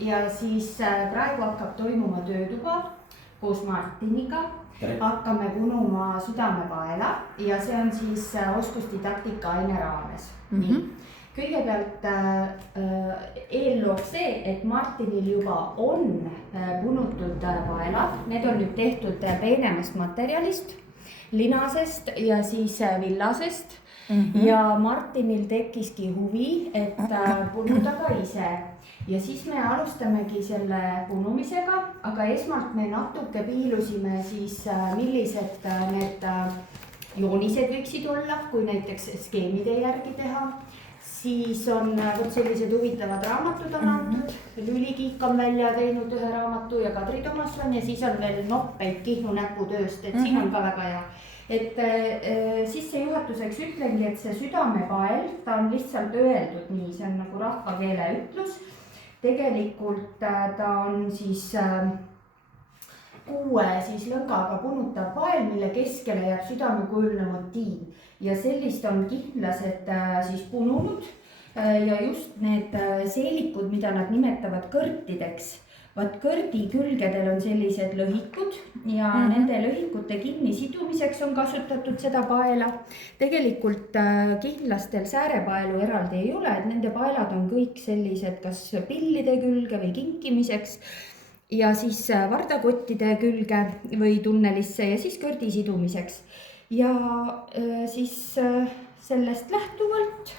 ja siis praegu hakkab toimuma töötuba koos Martiniga. Hakkame punuma südamepaela ja see on siis oskusdidaktika aine raames. Nii. Kõigepealt eelloob see, et Martinil juba on punutud paelad. Need on nüüd tehtud peenemast materjalist, linasest ja siis villasest. Ja Martinil tekkiski huvi, et punuda ka ise. Ja siis me alustamegi selle punumisega, aga esmalt me natuke piilusime siis, millised need joonised võiksid olla, kui näiteks skeemide järgi teha. Siis on sellised huvitavad raamatud on antud. Lülikiik on välja teinud ühe raamatu ja Kadri Tomasson ja siis on veel noppeid Kihnu näputööst, et siin on ka väga hea. Et sissejuhatuseks ütlengi, et see südamepael, ta on lihtsalt öeldud nii, see on nagu rahvakeele ütlus. Tegelikult ta on siis 6 lõngaga punutav pael, mille keskele jääb südamekujuline motiiv. Ja sellist on kihlased siis pununud ja just need seelikud, mida nad nimetavad kõrtideks. Vaat kõrdi külgedel on sellised lõhikud ja nende lõhikute kinni sidumiseks on kasutatud seda paela. Tegelikult kihlastel säärepaelu eraldi ei ole, et nende paelad on kõik sellised kas pillide külge või kinkimiseks ja siis vardakottide külge või tunnelisse ja siis kõrdi sidumiseks. Ja siis sellest lähtuvalt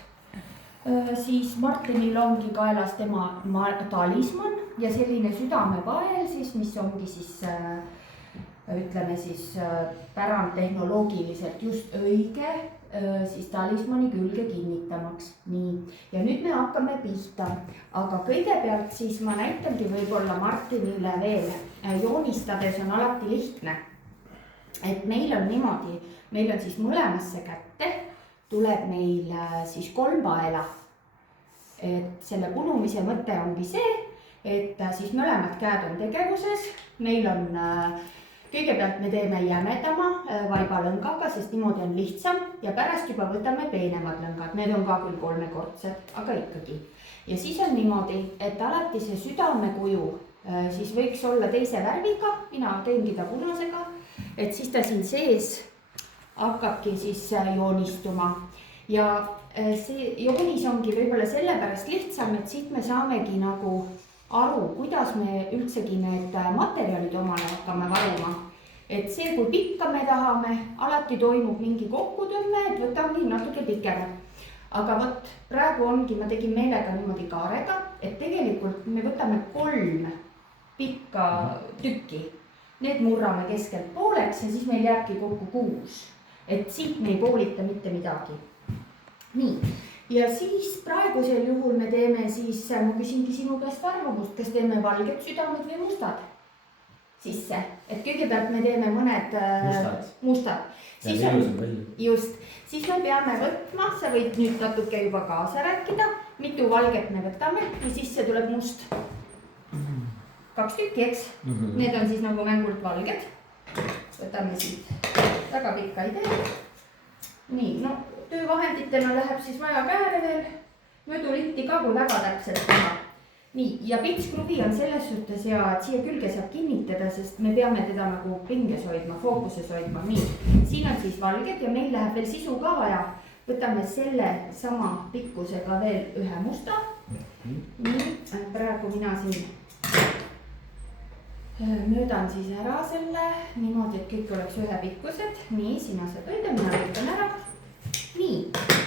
siis Martinil ongi kaelas tema talisman ja selline südamepael siis, mis ongi siis ütleme siis pärandtehnoloogiliselt just õige siis talismani külge kinnitamaks. Nii. Ja nüüd me hakkame pihta, aga kõigepealt siis ma näitangi võib-olla Martinile veel joonistades on alati lihtne. Et meil on niimoodi, meil on siis mõlemasse kätte tuleb meil siis 3 paela. Et selle punumise mõte ongi see, et siis mõlemad käed on tegevuses. Meil on, kõigepealt me teeme jämedama vaibalõngaga, sest niimoodi on lihtsam ja pärast juba võtame peenemad lõngad. Need on ka küll 3-kordsed, aga ikkagi. Ja siis on niimoodi, et alati see südamekuju siis võiks olla teise värviga, mina teengi ta punasega, et siis ta siin sees hakkabki siis joonistuma ja see joonis ongi võib-olla sellepärast lihtsam, et siit me saamegi nagu aru, kuidas me üldsegi need materjalid omale hakkame varuma. Et see, kui pikka me tahame, alati toimub mingi kokkutõmme, et võtamegi natuke pikemalt. Aga võt, praegu ongi, ma tegin meelega niimoodi kaarega, et tegelikult me võtame 3 pikka tükki. Need murrame keskelt pooleks ja siis meil jääbki kokku 6. Et siit me ei poolita mitte midagi. Nii, ja siis praegusel juhul me teeme siis, ma küsingi sinu käest arvamust, kas teeme valged südamed või mustad sisse. Et kõigepealt me teeme mõned mustad. Siis on, just, siis me peame võtma, sa võid nüüd natuke juba kaasa rääkida, mitu valget me võtame ja sisse tuleb must. 2 tükki, eks? Need on siis nagu mängult valged. Võtame siit. Väga pikka idee. Nii, no töövahenditena läheb siis vaja kääre veel. Möödulitti ka, kui väga täpselt teha. Nii, ja pitskruvi on selles suhtes hea, et siia külge saab kinnitada, sest me peame teda nagu pinges hoidma, fookuses hoidma. Nii, siin on siis valged ja meil läheb veel sisu ka vaja. Võtame selle sama pikkusega veel ühe musta. Nii, praegu mina siin möödan siis ära selle niimoodi, et kõik oleks ühe pikkused. Nii, sina saad hoida, mina lõikan ära. Nii,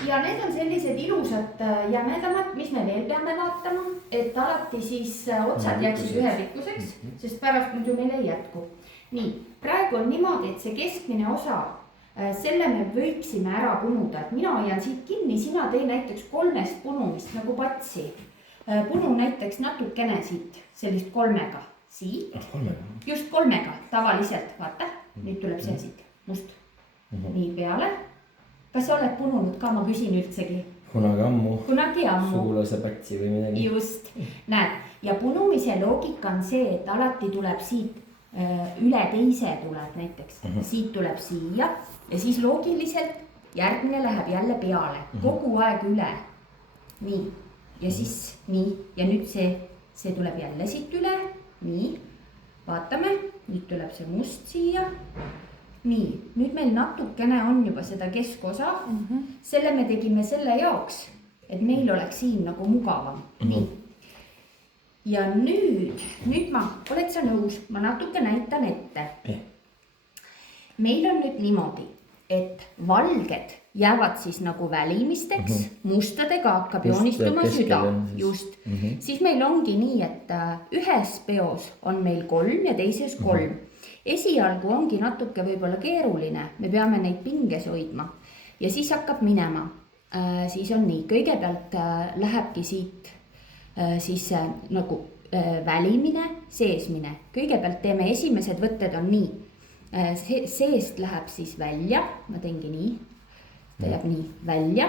ja need on sellised ilusad jämedamad, mis me veel peame vaatama, et alati siis otsad jääksid ühe pikkuseks, sest pärast muidu meil ei jätku. Nii, praegu on niimoodi, et see keskmine osa, selle me võiksime ära punuda, et mina hoian siit kinni, sina tee näiteks 3 punumist nagu patsi. Punun näiteks natukene siit, sellist 3-ga. Siit, just 3-ga, tavaliselt, vaata, nüüd tuleb see siit, must, nii peale. Kas sa oled pununud ka, ma küsin üldsegi? Kunagi ammu. Kunagi ammu. Sugulase patsi või midagi. Just, näed, ja punumise loogika on see, et alati tuleb siit üle teise tuleb näiteks, siit tuleb siia ja siis loogiliselt järgmine läheb jälle peale, kogu aeg üle. Nii, ja siis nii, ja nüüd see see tuleb jälle siit üle, nii, vaatame, nüüd tuleb see must siia. nii, nüüd meil natukene on juba seda keskosa, selle me tegime selle jaoks, et meil oleks siin nagu mugavam, nii. ja nüüd oled sa nõus, ma natuke näitan ette. meil on nüüd niimoodi, et valged jäävad siis nagu välimisteks, mustadega hakkab joonistuma süda, just. siis meil ongi nii, et ühes peos on meil 3 ja teises 3. esialgu ongi natuke võib-olla keeruline, me peame neid pinges hoidma ja siis hakkab minema. siis on nii, kõigepealt lähebki siit siis nagu välimine, seesmine. kõigepealt teeme esimesed võtted on nii. seest läheb siis välja, ma teengi nii, ta jääb nii välja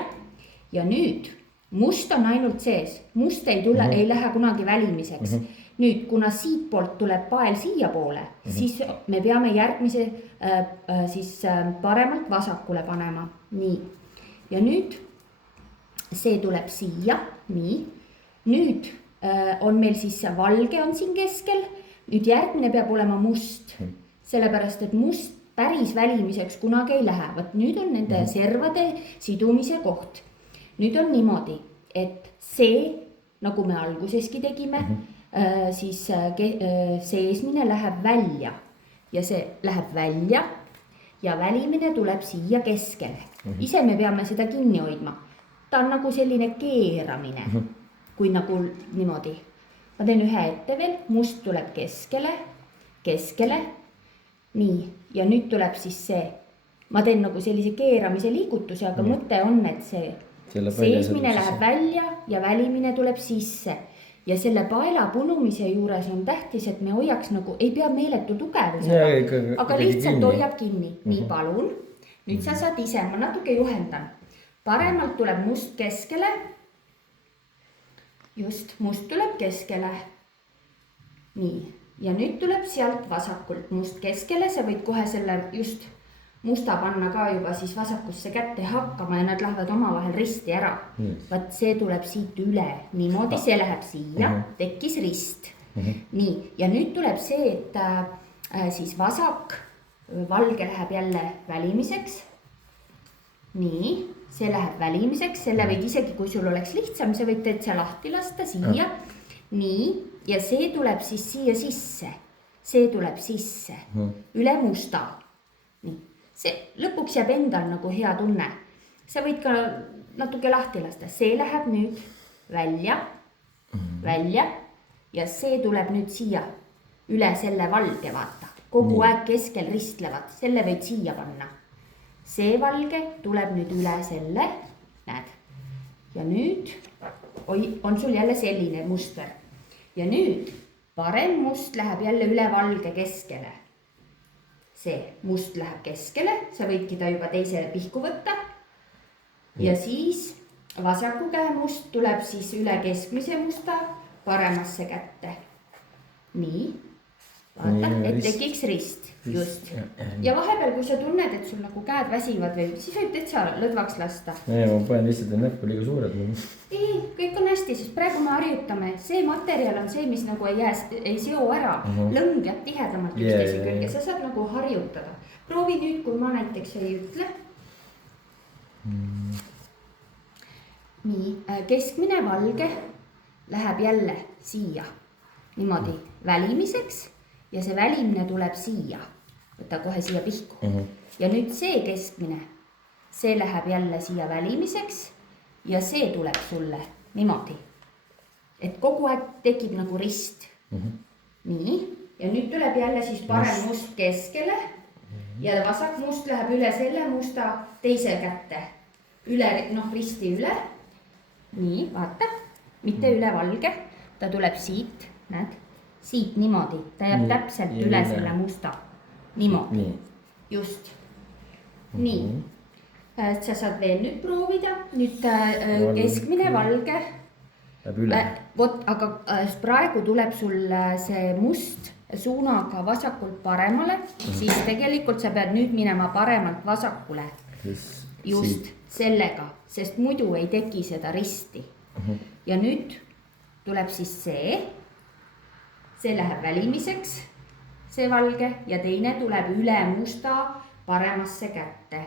ja nüüd must on ainult sees, must ei tule, ei lähe kunagi välimiseks. nüüd, kuna siit poolt tuleb pael siia poole, siis me peame järgmise siis paremalt vasakule panema, nii. ja nüüd see tuleb siia, nii. nüüd on meil siis see valge on siin keskel, nüüd järgmine peab olema must. sellepärast, et must päris välimiseks kunagi ei lähe. Võt nüüd on nende servade sidumise koht. nüüd on niimoodi, et see, nagu me alguseski tegime, siis seesmine läheb välja ja see läheb välja ja välimine tuleb siia keskele. ise me peame seda kinni hoidma. ta on nagu selline keeramine, kui nagu niimoodi. ma teen ühe ette veel, must tuleb keskele. nii, ja nüüd tuleb siis see, ma teen nagu sellise keeramise liigutuse, aga mõte on, et see seesmine läheb välja ja välimine tuleb sisse. ja selle paela punumise juures on tähtis, et me hoiaks nagu, ei pea meeletu tugevusega, aga lihtsalt hoiab kinni. nii, palun. nüüd sa saad ise, ma natuke juhendan. paremalt tuleb must keskele. just, must tuleb keskele. nii. ja nüüd tuleb sealt vasakult must keskele, sa võid kohe selle just musta panna ka juba siis vasakusse kätte hakkama ja nad lähevad omavahel risti ära. Vaat see tuleb siit üle, niimoodi see läheb siia, tekkis rist. nii, ja nüüd tuleb see, et siis vasak, valge läheb jälle välimiseks. nii, see läheb välimiseks, selle võid isegi, kui sul oleks lihtsam, sa võid täitsa lahti lasta siia. nii, ja see tuleb siis siia sisse, see tuleb sisse, üle musta. nii, see lõpuks jääb endal nagu hea tunne. sa võid ka natuke lahti lasta, see läheb nüüd välja, välja ja see tuleb nüüd siia üle selle valge, vaata. kogu aeg keskel ristlevad, selle võid siia panna. see valge tuleb nüüd üle selle, näed. ja nüüd on sul jälle selline muster. ja nüüd parem must läheb jälle üle valge keskele. see must läheb keskele, sa võidki ta juba teisele pihku võtta. ja siis vasaku käe must tuleb siis üle keskmise musta paremasse kätte. nii, vaata, et tekiks rist, just. ja vahepeal, kui sa tunned, et sul nagu käed väsivad või, siis võib täitsa lõdvaks lasta. ja ma panen lihtsalt näppu liiga suured. ei, kõik on hästi, sest praegu me harjutame. see materjal on see, mis nagu ei seo ära. Lõng jääb tihedamalt üksteise külge, sa saad nagu harjutada. proovi nüüd, kui ma näiteks ei ütle. nii, keskmine valge läheb jälle siia. niimoodi välimiseks. ja see välimine tuleb siia, võta kohe siia pihku. ja nüüd see keskmine, see läheb jälle siia välimiseks ja see tuleb sulle niimoodi. et kogu aeg tekib nagu rist. nii, ja nüüd tuleb jälle siis parem must keskele ja vasak must läheb üle selle musta teise kätte. üle, noh risti üle. nii, vaata, mitte üle valge, ta tuleb siit, näed. siit niimoodi, ta jääb täpselt üle selle musta. niimoodi, just. nii, sa saad veel nüüd proovida, nüüd keskmine valge. vot, aga praegu tuleb sul see must suunaga vasakult paremale, siis tegelikult sa pead nüüd minema paremalt vasakule. just sellega, sest muidu ei teki seda risti. ja nüüd tuleb siis see see läheb välimiseks, see valge, ja teine tuleb üle musta paremasse kätte.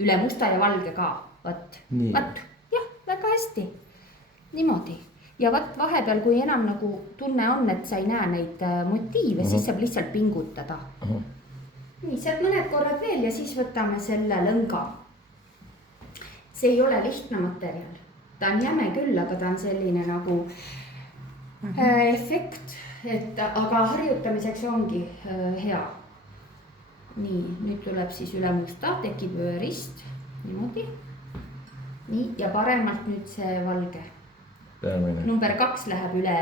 Üle musta ja valge ka, vot, jah, väga hästi. Niimoodi. Ja vot vahepeal, kui enam nagu tunne on, et sa ei näe neid motiive, siis saab lihtsalt pingutada. Nii, saad mõned korrad veel ja siis võtame selle lõnga. See ei ole lihtne materjal. Ta on jäme küll, aga ta on selline nagu efekt, aga harjutamiseks ongi hea. Nii, nüüd tuleb siis üle musta, tekib rist, niimoodi. Nii, ja paremalt nüüd see valge. Number 2 läheb üle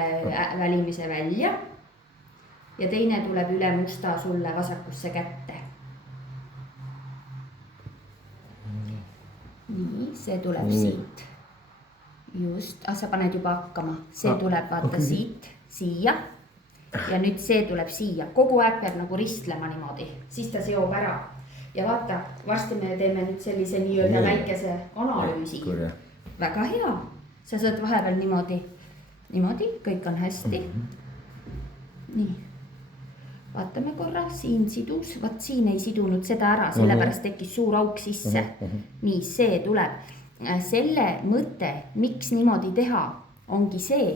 välimise välja. Ja teine tuleb üle musta sulle vasakusse kätte. Nii, see tuleb siit. Just, sa paned juba hakkama. See tuleb vaata siit, siia. Ja nüüd see tuleb siia. Kogu aeg peab nagu ristlema niimoodi. Siis ta seob ära. Ja vaata, varsti me teeme nüüd sellise nii-öelda väikese analüüsi. Väga hea. Sa saad vahepeal niimoodi. Niimoodi, kõik on hästi. Nii. Vaatame korra, siin sidus. Vaat siin ei sidunud seda ära, sellepärast tekkis suur auk sisse. Nii, see tuleb. Selle mõte, miks niimoodi teha, ongi see,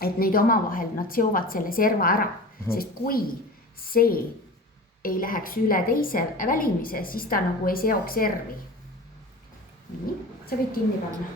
et neid omavahel nad seovad selle serva ära, sest kui see ei läheks üle teise välimise, siis ta nagu ei seoks servi. Nii, sa võid kinni panna.